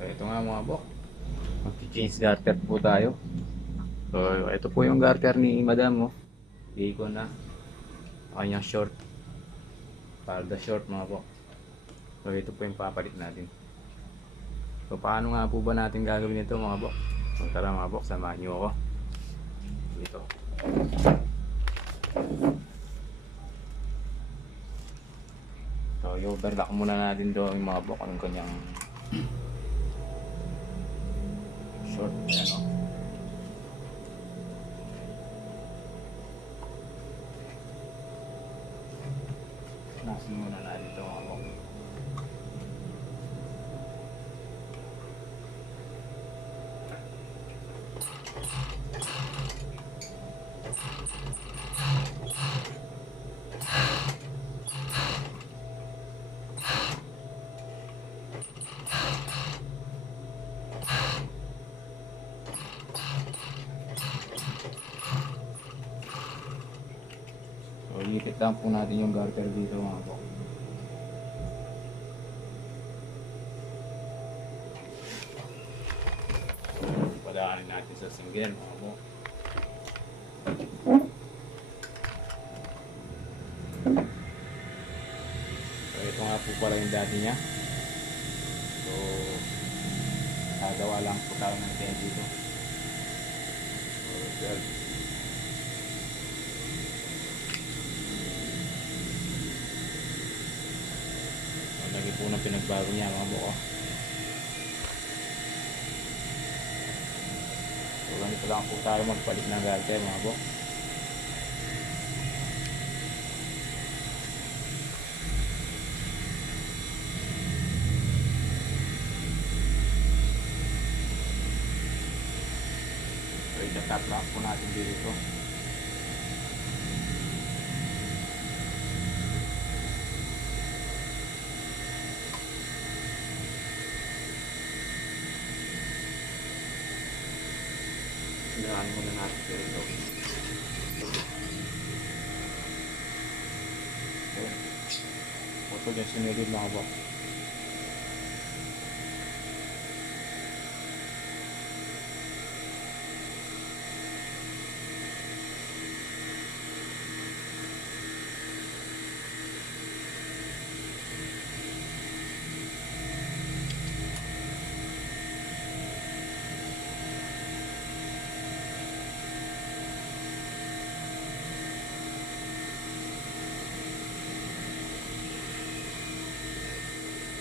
So ito nga mga bok, mag-change garter po tayo. So ito po yung garter ni madam, oh. Igo na kanyang short, para the short mga bok. So ito po yung papalit natin. So paano nga po ba natin gagawin ito mga bok? So tara mga bok, samahan nyo ako dito. So i-overlock muna natin doon yung mga bok, ang kanyang short. Ayan, oh. Nasin muna natin ito mga bok. So ilipit lang po natin yung garter dito mga bok. Padaanin natin sa single mga bok. So ito nga po pala yung dati niya. So gagawa lang po tayo ng 10 dito. So 12. Lagi po ng pinagbago niya mga buko. So ganito lang po tayo magpalit ng garter mga buko. So itatap lang po natin dito. Sinahan muna natin dito. Okay. Ito dyan sinigid mga buko.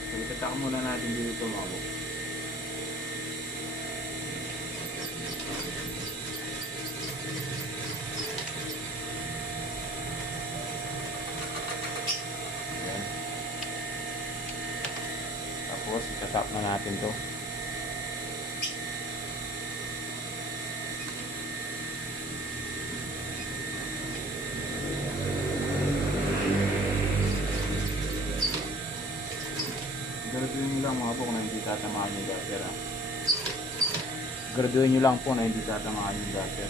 So itatak muna natin dito mga buko. Ayan. Tapos itatap na natin to. Graduin nyo lang mga po na hindi tatamaan yung garter. Graduin nyo lang po na hindi tatamaan yung garter.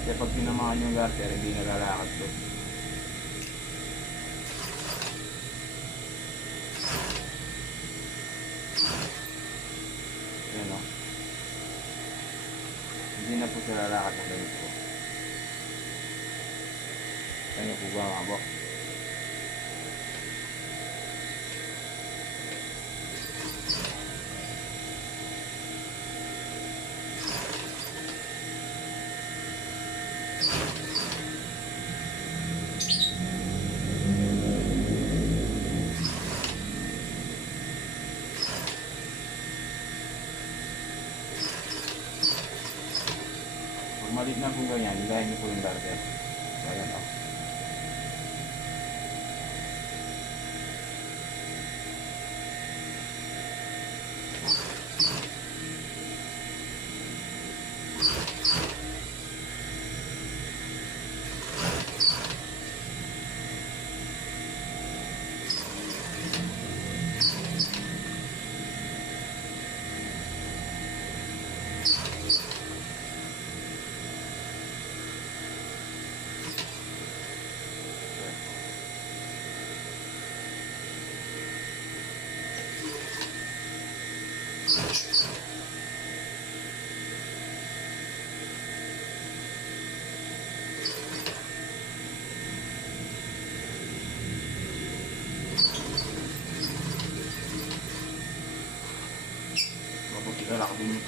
Kasi pag tinamaan yung garter, hindi nalalakad to. Ayan, o. Hindi na po sila lalakad ng ganito. Ano po ba mga bok? Pag malit na po ganyan, hilahin niyo po yung garter. So ayan, o.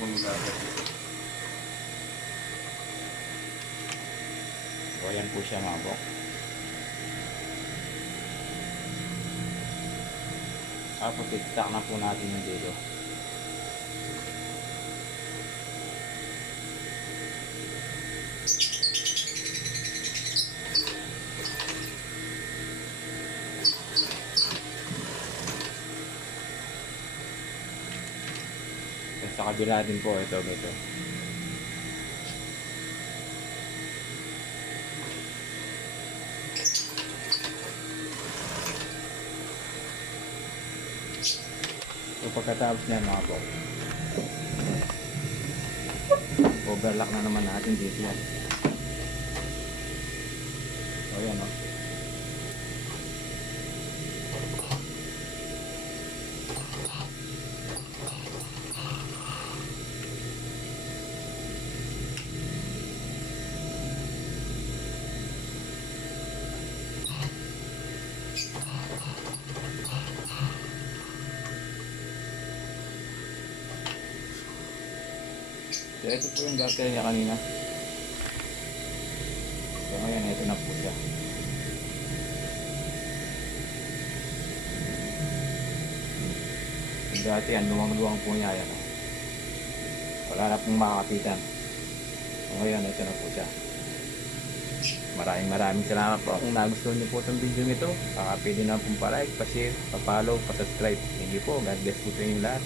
po yung garter dito. So, ayan po siya mga bro. Tapos i-stack na po natin yung dito. Sa kabila din po ito dito. So pagkatapos niyan mga po, overlock na naman natin dito yan. So ayan o. So ito po yung garter niya kanina. So ngayon ito na po siya. Yung dati yan, luwang-luwang po niya yan. Wala na pong makakapitan. So ngayon ito na po siya. Maraming salamat po. Kung nagustuhan niyo po itong video nito, pwede na pong pa-like, pa-share, pa-follow, pa-subscribe. Thank you po. God bless po sa inyo lahat.